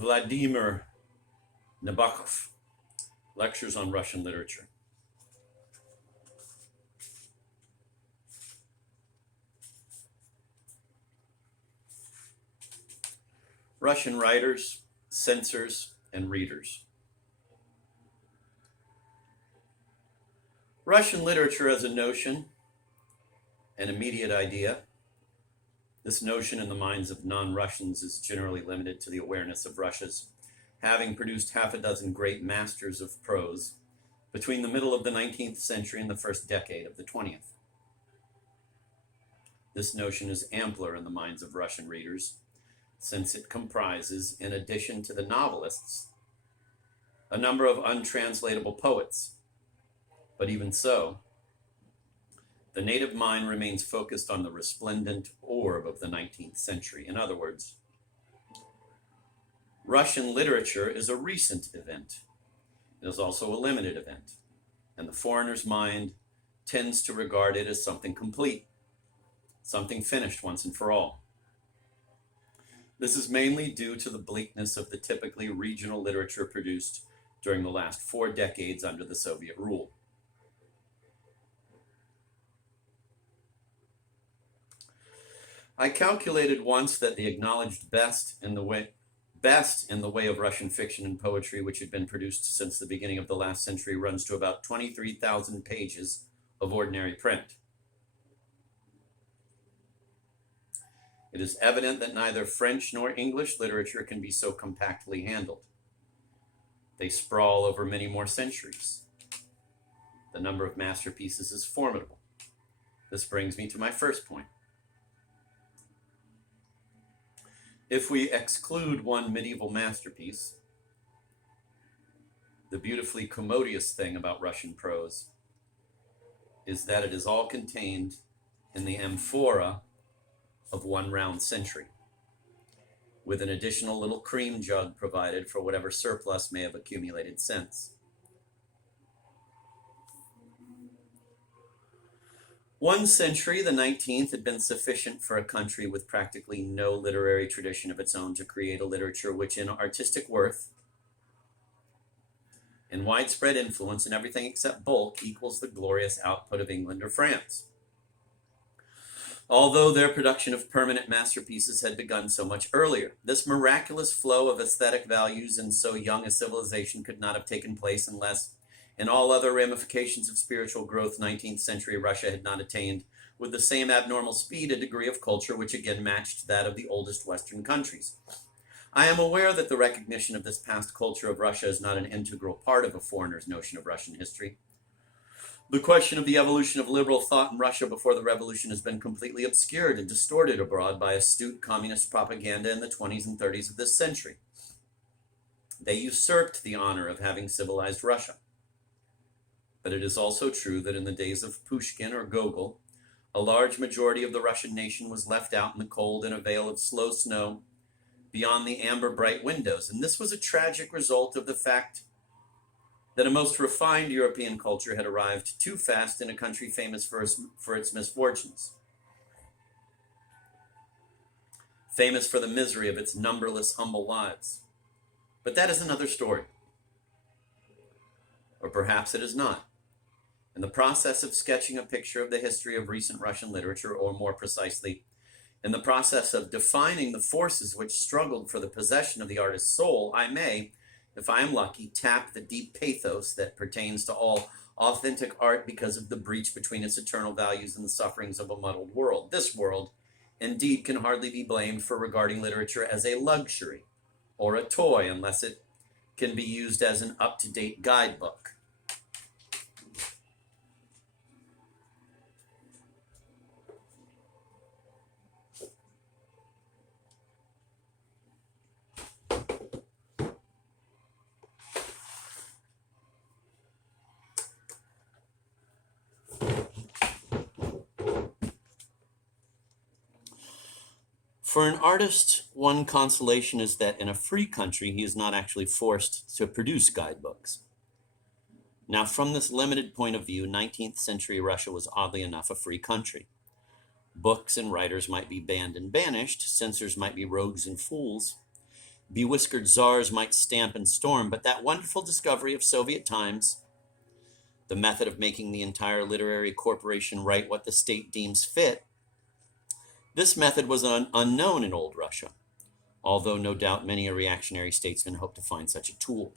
Vladimir Nabokov, Lectures on Russian Literature. Russian writers, censors, and readers. Russian literature as a notion, an immediate idea. This notion in the minds of non-Russians is generally limited to the awareness of Russia's having produced half a dozen great masters of prose between the middle of the 19th century and the first decade of the 20th. This notion is ampler in the minds of Russian readers, since it comprises, in addition to the novelists, a number of untranslatable poets. But even so, the native mind remains focused on the resplendent orb of the 19th century. In other words, Russian literature is a recent event. It is also a limited event, and the foreigner's mind tends to regard it as something complete, something finished once and for all. This is mainly due to the bleakness of the typically regional literature produced during the last 4 decades under the Soviet rule. I calculated once that the acknowledged best in the way of Russian fiction and poetry which had been produced since the beginning of the last century runs to about 23,000 pages of ordinary print. It is evident that neither French nor English literature can be so compactly handled. They sprawl over many more centuries. The number of masterpieces is formidable. This brings me to my first point. If we exclude one medieval masterpiece, the beautifully commodious thing about Russian prose is that it is all contained in the amphora of one round century, with an additional little cream jug provided for whatever surplus may have accumulated since. One century, the 19th, had been sufficient for a country with practically no literary tradition of its own to create a literature which, in artistic worth, in widespread influence, in everything except bulk, equals the glorious output of England or France. Although their production of permanent masterpieces had begun so much earlier, this miraculous flow of aesthetic values in so young a civilization could not have taken place unless, in all other ramifications of spiritual growth, 19th century Russia had not attained, with the same abnormal speed, a degree of culture which again matched that of the oldest Western countries. I am aware that the recognition of this past culture of Russia is not an integral part of a foreigner's notion of Russian history. The question of the evolution of liberal thought in Russia before the revolution has been completely obscured and distorted abroad by astute communist propaganda in the 20s and 30s of this century. They usurped the honor of having civilized Russia. But it is also true that in the days of Pushkin or Gogol, a large majority of the Russian nation was left out in the cold in a veil of slow snow beyond the amber-bright windows. And this was a tragic result of the fact that a most refined European culture had arrived too fast in a country famous for its misfortunes, famous for the misery of its numberless humble lives. But that is another story. Or perhaps it is not. In the process of sketching a picture of the history of recent Russian literature, or more precisely, in the process of defining the forces which struggled for the possession of the artist's soul, I may, if I am lucky, tap the deep pathos that pertains to all authentic art because of the breach between its eternal values and the sufferings of a muddled world. This world, indeed, can hardly be blamed for regarding literature as a luxury or a toy unless it can be used as an up-to-date guidebook. For an artist, one consolation is that in a free country, he is not actually forced to produce guidebooks. Now, from this limited point of view, 19th century Russia was oddly enough a free country. Books and writers might be banned and banished, censors might be rogues and fools, bewhiskered czars might stamp and storm, but that wonderful discovery of Soviet times, the method of making the entire literary corporation write what the state deems fit, this method was unknown in old Russia, although no doubt many a reactionary statesman hoped to find such a tool.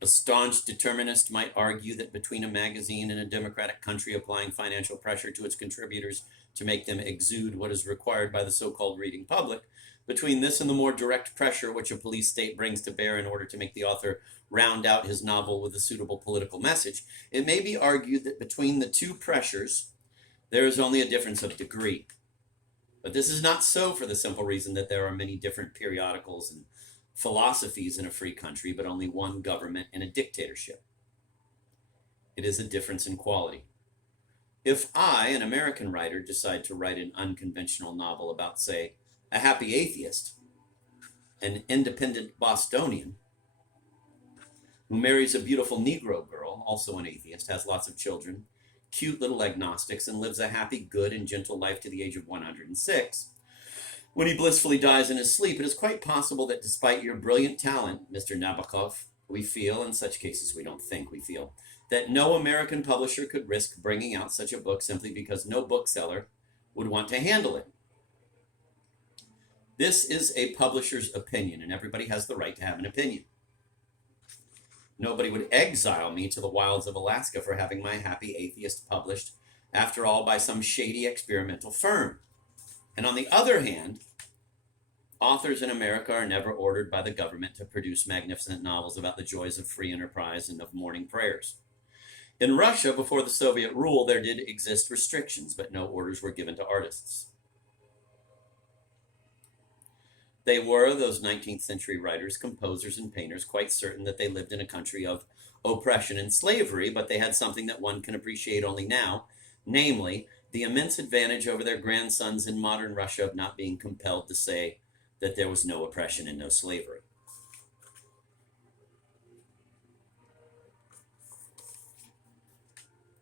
A staunch determinist might argue that between a magazine and a democratic country applying financial pressure to its contributors to make them exude what is required by the so-called reading public, between this and the more direct pressure which a police state brings to bear in order to make the author round out his novel with a suitable political message, it may be argued that between the two pressures, there is only a difference of degree. But this is not so for the simple reason that there are many different periodicals and philosophies in a free country, but only one government in a dictatorship. It is a difference in quality. If I, an American writer, decide to write an unconventional novel about, say, a happy atheist, an independent Bostonian, who marries a beautiful Negro girl, also an atheist, has lots of children, cute little agnostics, and lives a happy, good, and gentle life to the age of 106, when he blissfully dies in his sleep, it is quite possible that despite your brilliant talent, Mr. Nabokov, we feel, in such cases we don't think we feel, that no American publisher could risk bringing out such a book simply because no bookseller would want to handle it. This is a publisher's opinion, and everybody has the right to have an opinion. Nobody would exile me to the wilds of Alaska for having my happy atheist published, after all, by some shady experimental firm. And on the other hand, authors in America are never ordered by the government to produce magnificent novels about the joys of free enterprise and of morning prayers. In Russia, before the Soviet rule, there did exist restrictions, but no orders were given to artists. They were, those 19th century writers, composers, and painters, quite certain that they lived in a country of oppression and slavery, but they had something that one can appreciate only now, namely, the immense advantage over their grandsons in modern Russia of not being compelled to say that there was no oppression and no slavery.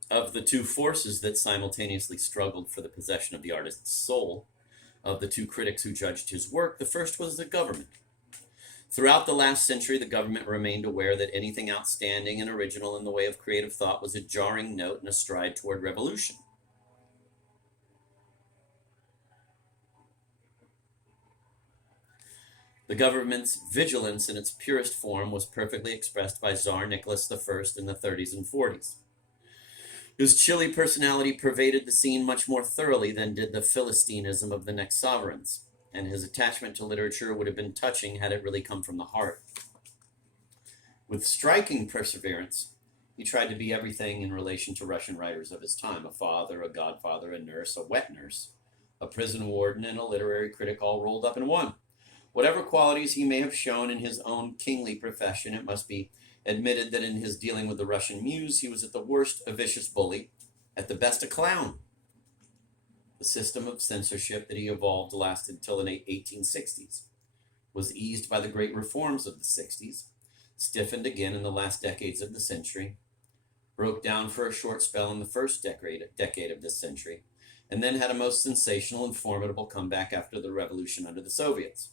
Of the two forces that simultaneously struggled for the possession of the artist's soul, of the two critics who judged his work, the first was the government. Throughout the last century, the government remained aware that anything outstanding and original in the way of creative thought was a jarring note and a stride toward revolution. The government's vigilance in its purest form was perfectly expressed by Tsar Nicholas I in the 30s and 40s. His chilly personality pervaded the scene much more thoroughly than did the Philistinism of the next sovereigns, and his attachment to literature would have been touching had it really come from the heart. With striking perseverance, he tried to be everything in relation to Russian writers of his time: a father, a godfather, a nurse, a wet nurse, a prison warden, and a literary critic all rolled up in one. Whatever qualities he may have shown in his own kingly profession, it must be admitted that in his dealing with the Russian muse, he was at the worst a vicious bully, at the best a clown. The system of censorship that he evolved lasted till the 1860s, was eased by the great reforms of the 60s, stiffened again in the last decades of the century, broke down for a short spell in the first decade of this century, and then had a most sensational and formidable comeback after the revolution under the Soviets.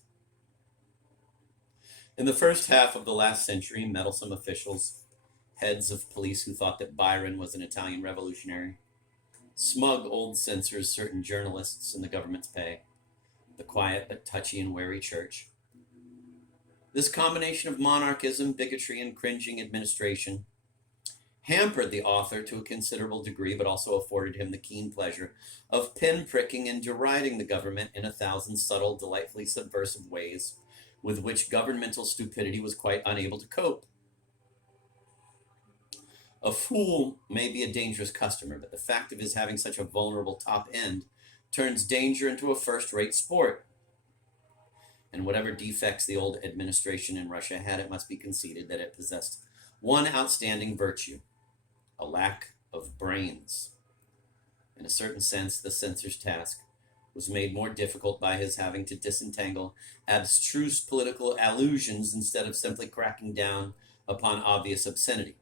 In the first half of the last century, meddlesome officials, heads of police who thought that Byron was an Italian revolutionary, smug old censors, certain journalists in the government's pay, the quiet but touchy and wary church. This combination of monarchism, bigotry, and cringing administration hampered the author to a considerable degree, but also afforded him the keen pleasure of pin-pricking and deriding the government in 1,000 subtle, delightfully subversive ways with which governmental stupidity was quite unable to cope. A fool may be a dangerous customer, but the fact of his having such a vulnerable top end turns danger into a first-rate sport. And whatever defects the old administration in Russia had, it must be conceded that it possessed one outstanding virtue: a lack of brains. In a certain sense, the censor's task was made more difficult by his having to disentangle abstruse political allusions instead of simply cracking down upon obvious obscenity.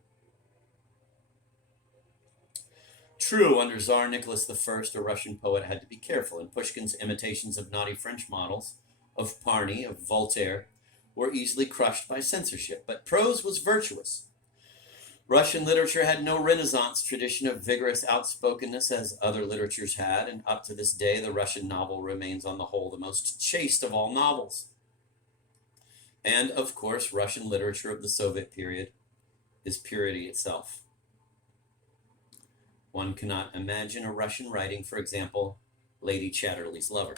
True, under Tsar Nicholas I, a Russian poet had to be careful, and Pushkin's imitations of naughty French models of Parny, of Voltaire, were easily crushed by censorship, but prose was virtuous. Russian literature had no Renaissance tradition of vigorous outspokenness as other literatures had, and up to this day, the Russian novel remains on the whole the most chaste of all novels. And, of course, Russian literature of the Soviet period is purity itself. One cannot imagine a Russian writing, for example, Lady Chatterley's Lover.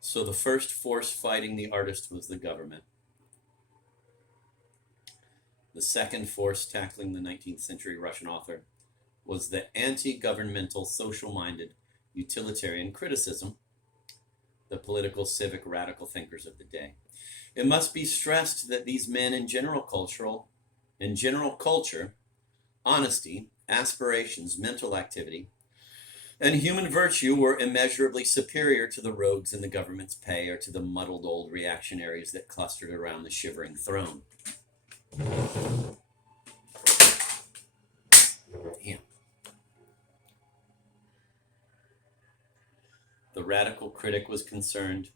So the first force fighting the artist was the government. The second force tackling the 19th century Russian author was the anti-governmental, social-minded, utilitarian criticism, the political, civic, radical thinkers of the day. It must be stressed that these men in general culture, honesty, aspirations, mental activity, and human virtue were immeasurably superior to the rogues in the government's pay or to the muddled old reactionaries that clustered around the shivering throne. Damn. The radical critic was concerned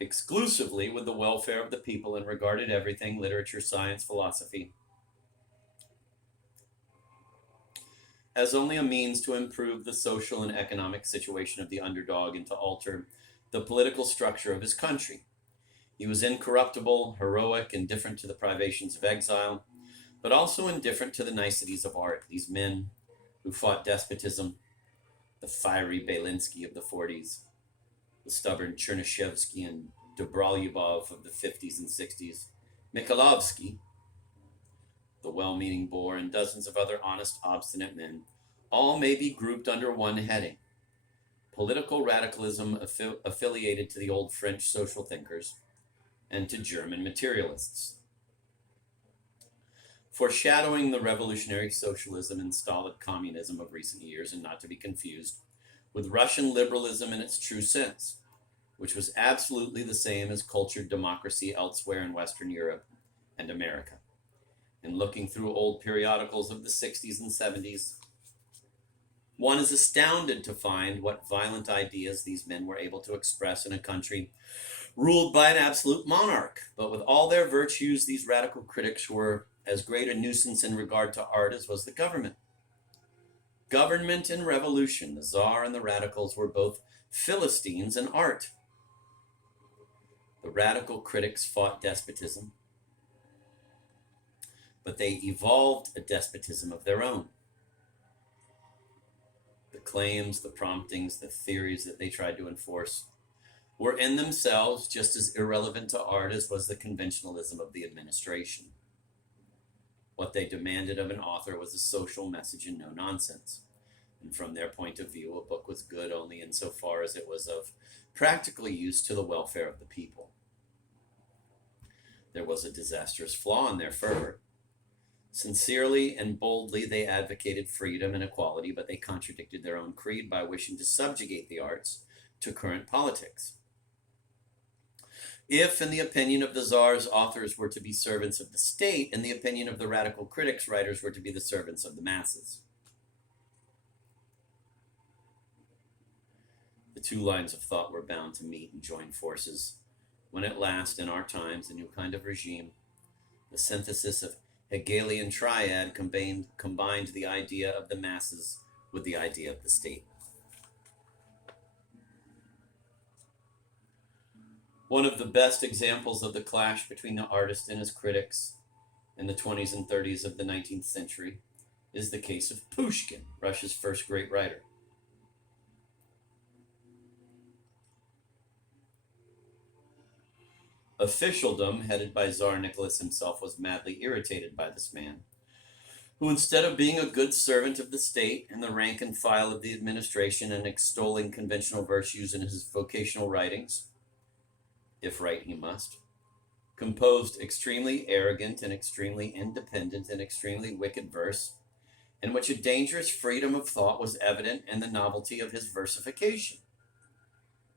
exclusively with the welfare of the people and regarded everything, literature, science, philosophy, as only a means to improve the social and economic situation of the underdog and to alter the political structure of his country. He was incorruptible, heroic, indifferent to the privations of exile, but also indifferent to the niceties of art. These men who fought despotism, the fiery Belinsky of the 40s, the stubborn Chernyshevsky and Dobrolyubov of the 50s and 60s, Mikhailovsky, the well-meaning Boer, and dozens of other honest, obstinate men, all may be grouped under one heading: political radicalism affiliated to the old French social thinkers and to German materialists. Foreshadowing the revolutionary socialism and stolid communism of recent years, and not to be confused with Russian liberalism in its true sense, which was absolutely the same as cultured democracy elsewhere in Western Europe and America. And looking through old periodicals of the 60s and 70s, one is astounded to find what violent ideas these men were able to express in a country ruled by an absolute monarch. But with all their virtues, these radical critics were as great a nuisance in regard to art as was the government. Government and revolution, the Tsar and the radicals, were both Philistines in art. The radical critics fought despotism, but they evolved a despotism of their own. The claims, the promptings, the theories that they tried to enforce were in themselves just as irrelevant to art as was the conventionalism of the administration. What they demanded of an author was a social message and no nonsense. And from their point of view, a book was good only insofar as it was of practical use to the welfare of the people. There was a disastrous flaw in their fervor. Sincerely and boldly, they advocated freedom and equality, but they contradicted their own creed by wishing to subjugate the arts to current politics. If, in the opinion of the Tsar's, authors were to be servants of the state, in the opinion of the radical critics, writers were to be the servants of the masses. The two lines of thought were bound to meet and join forces when at last, in our times, a new kind of regime, the synthesis of Hegelian triad, combined the idea of the masses with the idea of the state. One of the best examples of the clash between the artist and his critics in the 20s and 30s of the 19th century is the case of Pushkin, Russia's first great writer. Officialdom, headed by Tsar Nicholas himself, was madly irritated by this man, who, instead of being a good servant of the state and the rank and file of the administration and extolling conventional virtues in his vocational writings, if write he must, composed extremely arrogant and extremely independent and extremely wicked verse, in which a dangerous freedom of thought was evident in the novelty of his versification,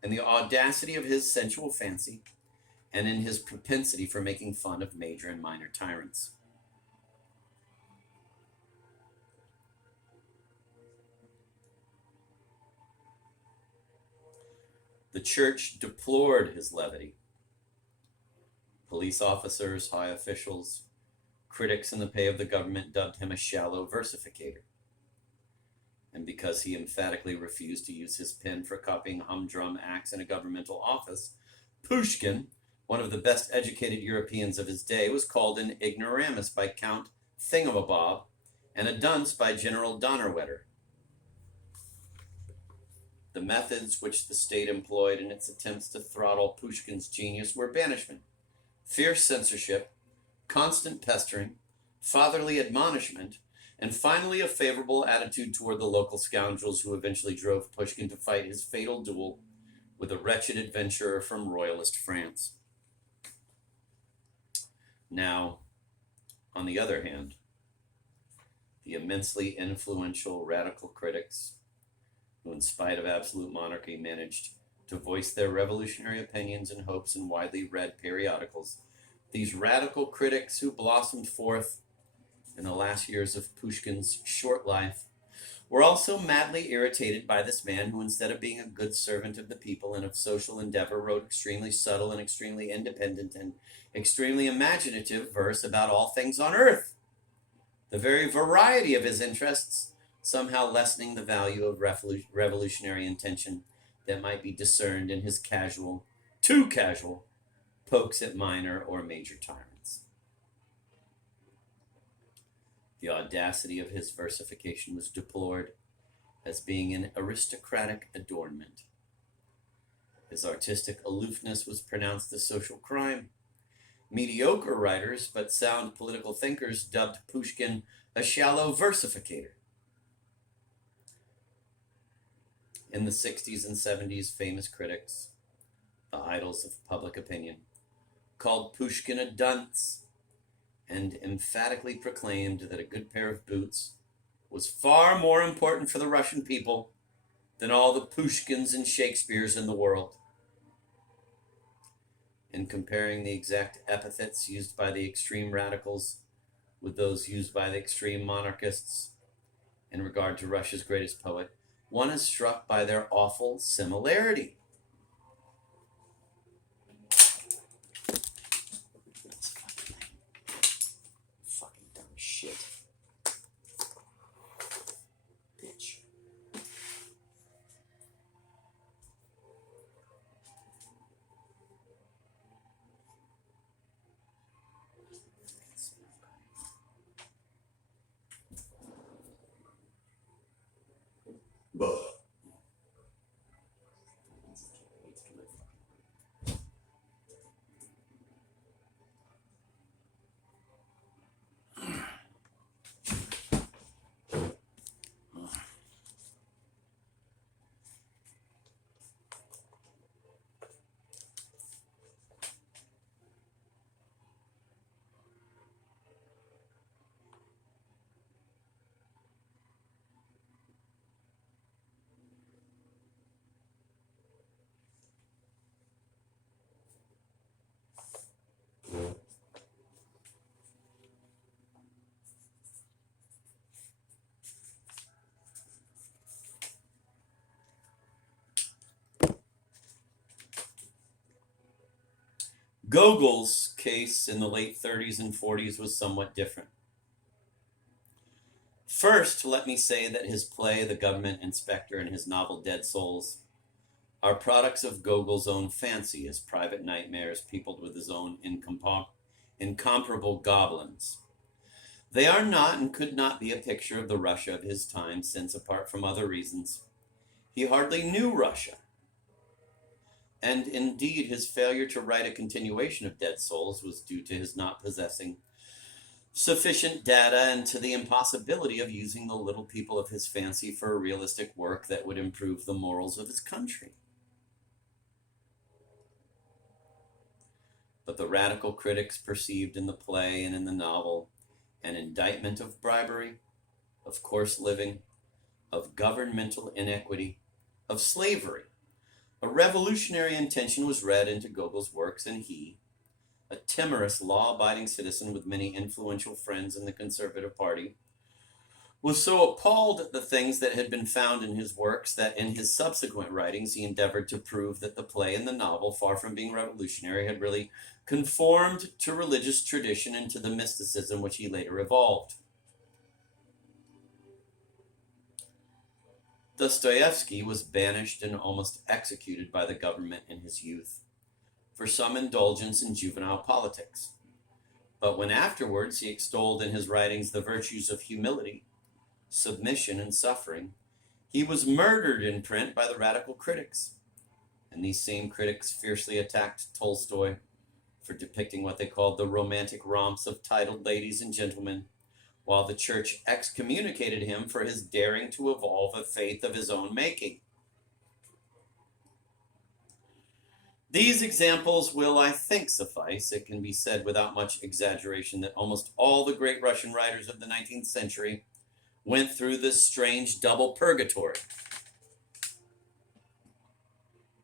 and the audacity of his sensual fancy, and in his propensity for making fun of major and minor tyrants. The church deplored his levity. Police officers, high officials, critics in the pay of the government dubbed him a shallow versificator. And because he emphatically refused to use his pen for copying humdrum acts in a governmental office, Pushkin, one of the best educated Europeans of his day, was called an ignoramus by Count Thingamabob and a dunce by General Donnerwetter. The methods which the state employed in its attempts to throttle Pushkin's genius were banishment, fierce censorship, constant pestering, fatherly admonishment, and finally a favorable attitude toward the local scoundrels who eventually drove Pushkin to fight his fatal duel with a wretched adventurer from royalist France. Now, on the other hand, the immensely influential radical critics who, in spite of absolute monarchy, managed to voice their revolutionary opinions and hopes in widely read periodicals, these radical critics who blossomed forth in the last years of Pushkin's short life were also madly irritated by this man who, instead of being a good servant of the people and of social endeavor, wrote extremely subtle and extremely independent and extremely imaginative verse about all things on earth. The very variety of his interests somehow lessening the value of revolutionary intention that might be discerned in his casual, too casual, pokes at minor or major tyrants. The audacity of his versification was deplored as being an aristocratic adornment. His artistic aloofness was pronounced a social crime. Mediocre writers, but sound political thinkers, dubbed Pushkin a shallow versificator. In the 60s and 70s, famous critics, the idols of public opinion, called Pushkin a dunce and emphatically proclaimed that a good pair of boots was far more important for the Russian people than all the Pushkins and Shakespeares in the world. In comparing the exact epithets used by the extreme radicals with those used by the extreme monarchists in regard to Russia's greatest poet, one is struck by their awful similarity. Fucking dumb shit. Bitch. Buh. Gogol's case in the late 30s and 40s was somewhat different. First, let me say that his play, The Government Inspector, and his novel, Dead Souls, are products of Gogol's own fancy, his private nightmares peopled with his own incomparable goblins. They are not and could not be a picture of the Russia of his time, since, apart from other reasons, he hardly knew Russia. and indeed his failure to write a continuation of Dead Souls was due to his not possessing sufficient data and to the impossibility of using the little people of his fancy for a realistic work that would improve the morals of his country. But the radical critics perceived in the play and in the novel an indictment of bribery, of coarse living, of governmental inequity, of slavery. A revolutionary intention was read into Gogol's works, and he, a timorous, law-abiding citizen with many influential friends in the Conservative Party, was so appalled at the things that had been found in his works that in his subsequent writings he endeavored to prove that the play and the novel, far from being revolutionary, had really conformed to religious tradition and to the mysticism which he later evolved. Dostoevsky was banished and almost executed by the government in his youth for some indulgence in juvenile politics. But when afterwards he extolled in his writings the virtues of humility, submission, and suffering, he was murdered in print by the radical critics. And these same critics fiercely attacked Tolstoy for depicting what they called the romantic romps of titled ladies and gentlemen, while the church excommunicated him for his daring to evolve a faith of his own making. These examples will, I think, suffice. It can be said without much exaggeration that almost all the great Russian writers of the 19th century went through this strange double purgatory.